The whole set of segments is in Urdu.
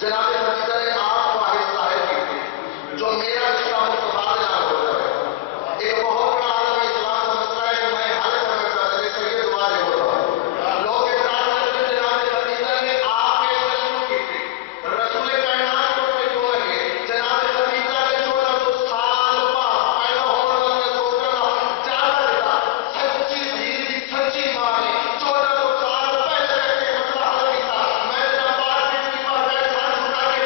جناب خدیجہ نے آپ کو واحد ظاہر کی جو میرا رشتہ متبادل ہوتا ہے. ایک بہت بڑا عالم اسلام کا مسئلہ ہے جو میں حل کرنا چاہتا ہوں. صحیح دعا دے ہوتا ہے. لوگ اعتراض کرتے ہیں جناب خدیجہ نے آپ کیسے شروع کی تھی؟ رسول کائنات کو کوئی کیوں لگے؟ جناب خدیجہ نے 1400 سال بعد پیدا ہونے والے دوستوں کا جانا تھا. سچی دین کی سچی مانی 1400 سال پہلے کے مسئلہ حل کیا. میں نے بات کی بات ہے جان چھوٹا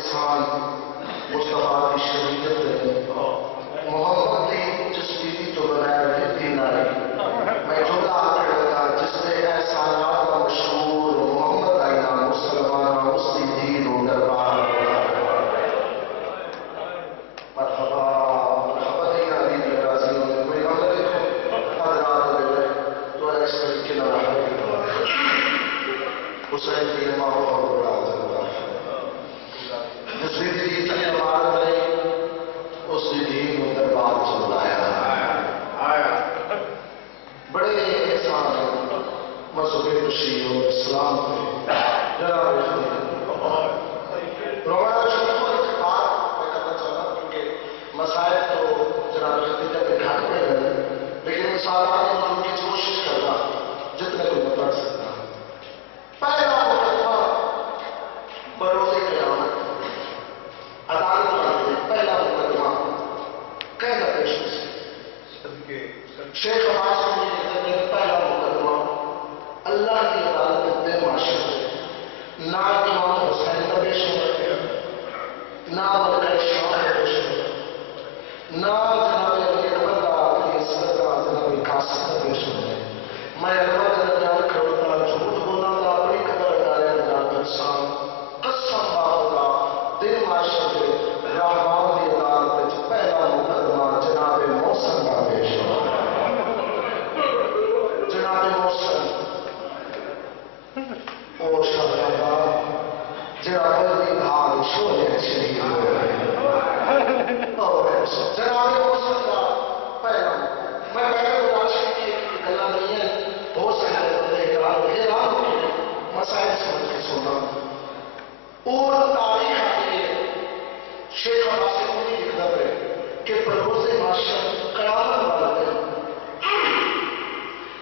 احسان مصطفیٰ کی شریعت محمد کی جس بیوی تو بغیر رہتی ناری میں جملہ آکر لگا جس نے احسانات کا مشہور محمد آئینہ مسلمانہ اس کی دین و دربار مرحبا مرحبا دین عدید لگازیوں میں کوئی غم نہ دیکھو حضرات دلے تو ایس طریقے نہ رہا حسین کی ماں اور بڑا ضرورہ جس بھی دین کی عمارت ہے اس نے دین و دربار چلایا بڑے احسان ہیں مذہب تشیع و اسلام کے جناب روایت شریف پر ایک بات میں کرنا چاہتا ہوں کیونکہ مسائل تو جناب خطیجہ کے گھاٹ میں گئے لیکن مثالات موجود کی کوشش کرتا جتنے کو میں پڑھ سکتا ہوں پہلا مقدمہ بروز قیامت عدالت والے پہلا مقدمہ کہنا پیش شیخ عباس نے کہتے ہیں پہلا مقدمہ اللہ کی عدالت بے معاشر نہ امام حسین کا پیش ہو نہ ملکہ شاہ کا پیش ہو نہ جناب علی اکبر کا علی اصغر کا جناب قاسم کا پیش ہو میں اکبر درمیان کھڑوتا جھوٹ بولنا تھا اپنی قبر ڈالے جناب انسان قسم باخدا دل معاشر کے رحمان کی عدالت پہلا مقدمہ جناب محسن کا پیش ہو جناب محسن او شہزادہ جناب بلدی بھاگ شوہے شہید ہوئے جناب محسن کا پہلا میں پہلے گزارش کی گلا نہیں ہے بہت سارے بندے حیران ہو کے مسائل سمجھ کے سننا اور تاریخ آتی ہے شیخ عباس کو بھی لکھتا ہے کہ بروز معاشر قیامت والا ہے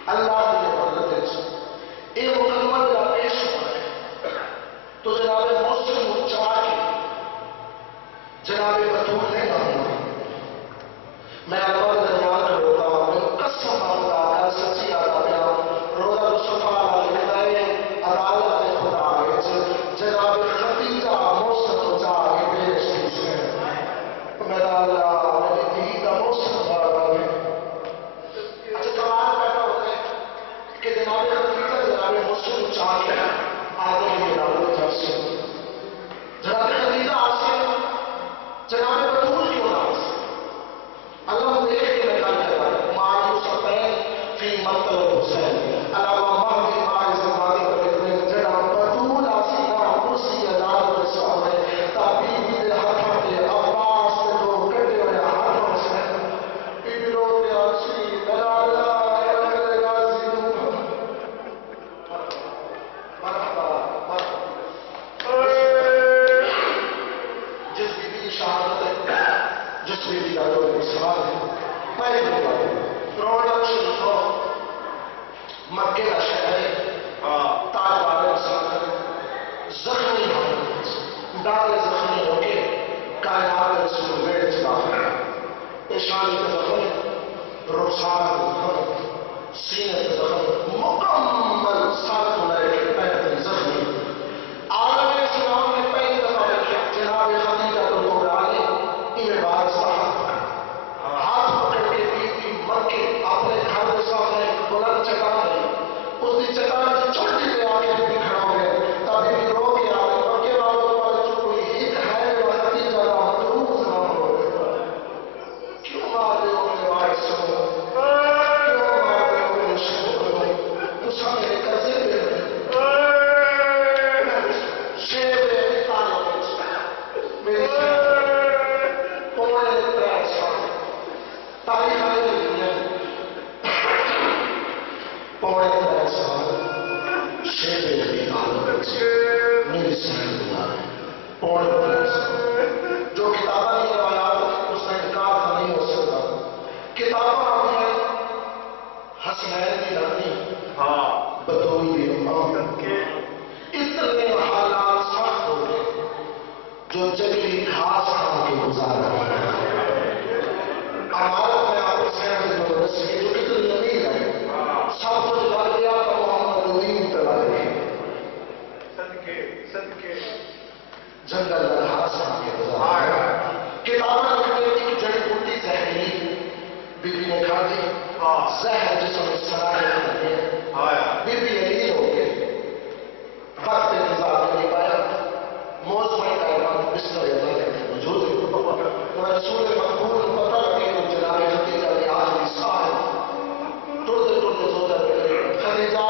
اللہ کی عدالت ہے یہ مقدمہ جب پیش ہوا ہے تو جناب محسن چار کے جناب بطول نے کہا میں اکبر درمیان کھڑوتا ہوں میں قسم باخدا کر سچی آتا پیا روزہ مصطفیٰ لکھتا ہے عدالت خدا وچ جناب خدیجہ محسن تو جا کے پیش کی سے میرا اللہ میری دھی کا محسن بڑا ہے اچھا سوال پیدا ہوتا ہے کہ جناب خدیجہ جناب محسن چاہ کے آدم کی عدالت جیسے جناب خدیجہ آسے جناب بطول کیوں نہ آسے اللہ دیکھ کے میں کہا کرتا ہے معاذ سطین فی مطلب حسین علاوہ مہدی معاذ زمانی پر اتنے جناب بطول آسینا کرسی عدالت سامنے تابی بھی دے ہاتھوں کے عباس سے جو کٹے ہوئے ہاتھوں سے بی بی رو کے آسی دلالا مرحبا جس بی بی شہادت ہے جس بی بی کا جو اسلام ہے پہلے بھی بات ہے روڈا شریف مکے کا شہر ہے تاج والے مسلمان زخمی حالت داغ زخمی ہو کے کائنات رسول بیڑ چلا پیشانی کے زخم رخسار کے زخم سینے کے زخم مکمل ساتھ لے کے پہلے زخمی عالم اسلام نے پہلی دفعہ دیکھا جناب خدیجہ کبرا نے انہیں بات صاحب ہاتھ پکڑ کے بی بی مکے اپنے گھر کے سامنے بلند چٹان ہے اس کی چٹان سے چھوٹی پہ آ کے بھی کھڑا ہو گئے تبھی بھی رو کے آ گئے مکے والوں والے جو کوئی ایک ہے وہ خدیجہ کا مطلوب نام ہو گیا کیوں مار رہے ہو میرے وارث کیوں مار رہے ہو میرے شہر کچھ میرے قرضے پہ شیب میری پونے تاریخ آئے دنیا پونے شیب میری سہن دلا پونے جو کتابہ نہیں روایات اس کا انکار نہیں ہو سکتا کتابہ ہمیں حسنین کی رانی بطول کی امام اتنے حالات سخت ہو گئے جو جنگلی گھاس کھا کے گزارا عمارت میں آپ حسین بن رسی جو کتنی امیر ہے سب کچھ لگ گیا تو محمد امین تلا گئے جنگل گھاس سنا کے گزارا کتابیں لکھتے ایک جڑی بوٹی زہریلی بی بی نے کھا دی زہر جسم سرانے کر دیا بی بی علی ہو گئے وقت انتظار کر نہیں پایا موت میں کائنات بستر اللہ کے موجود ہے رسول مقبول پتہ لگے تو جناب خدیجہ کے آخری سال ٹوٹتے ٹوٹتے سوچا خدیجہ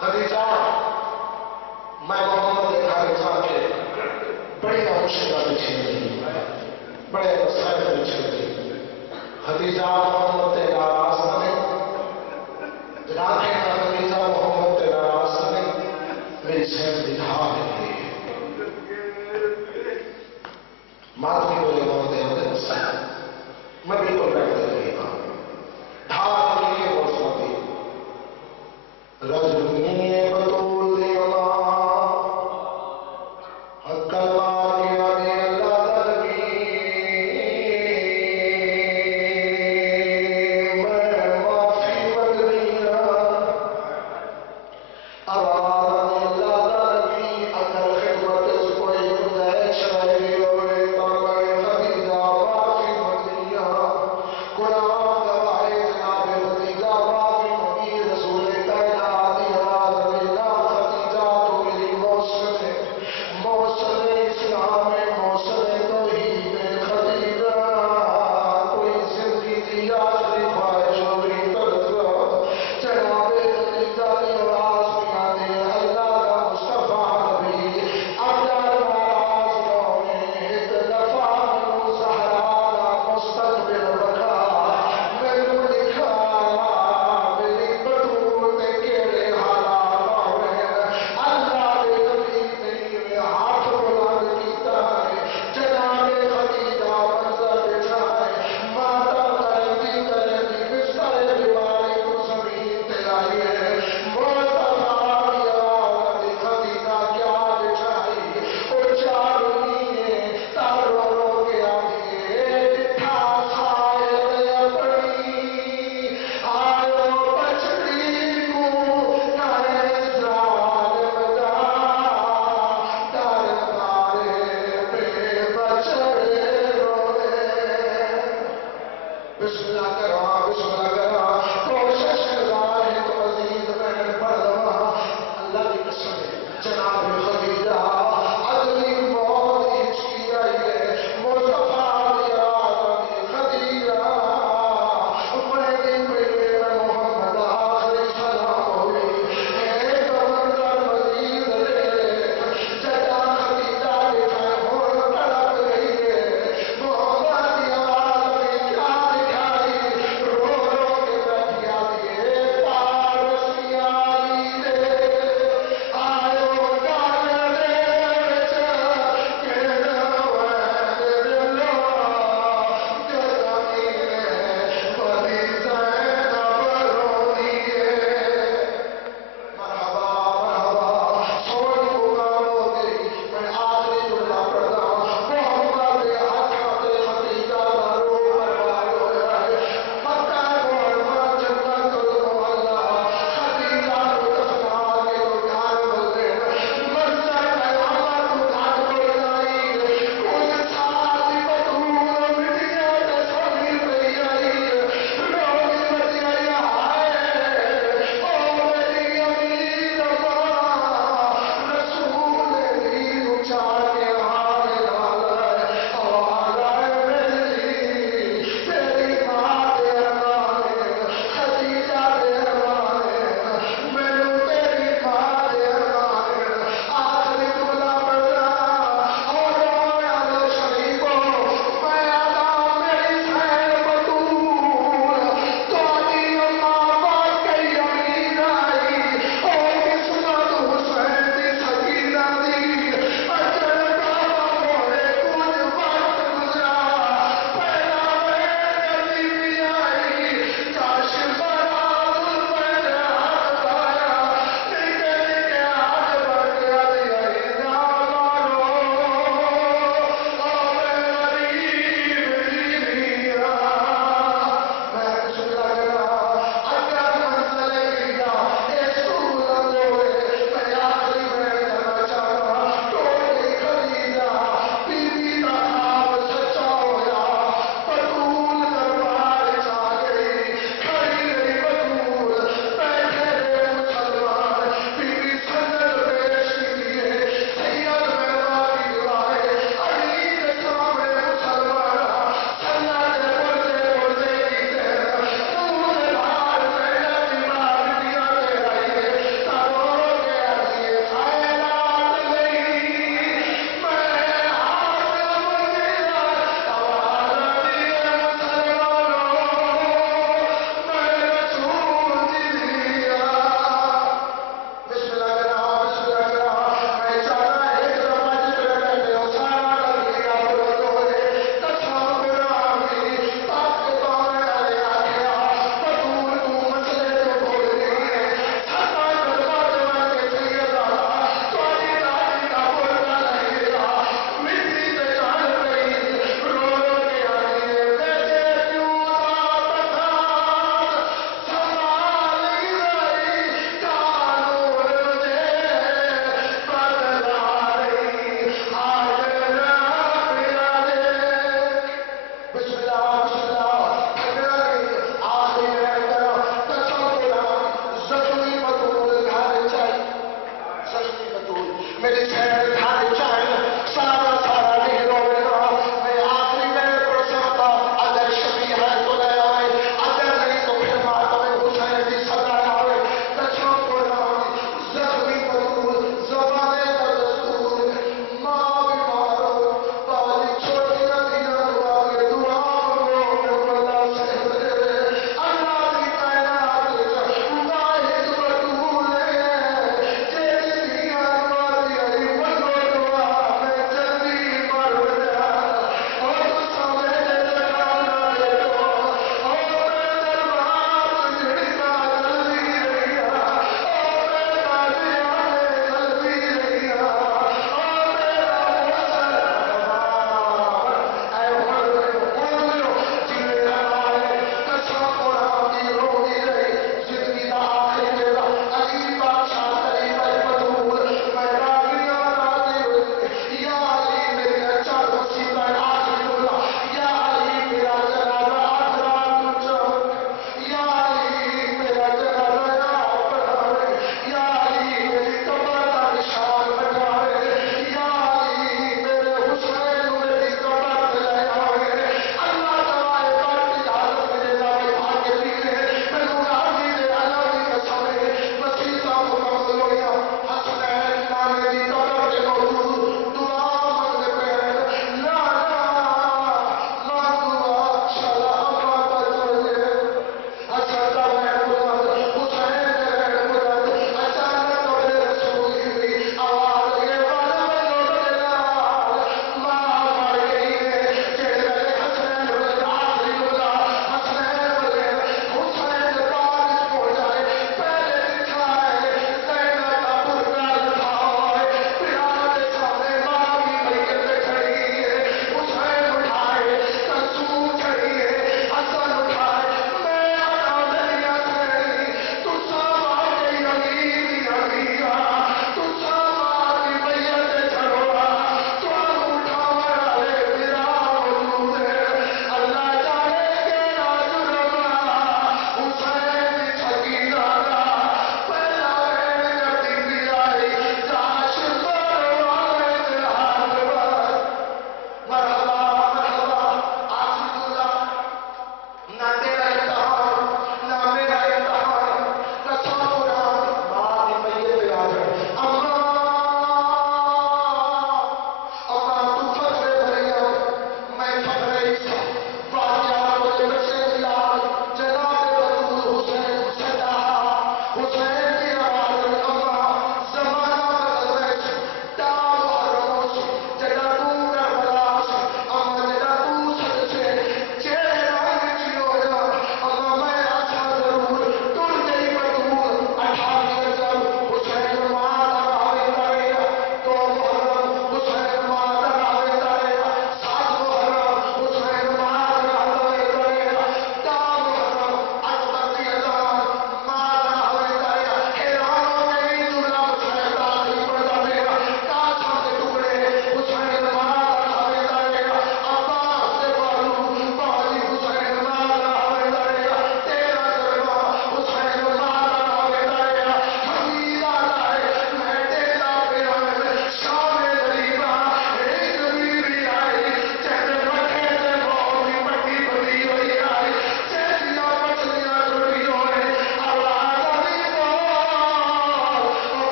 خدیجہ میں محمد گھر انسان کے بڑی مشکلات چھین رہی بڑے مسائل چھین رہی خدیجہ محمد تے ناراض نہ جناب خدیجہ محمد تے ناراض نہ میری صحت بھی ہاں ہے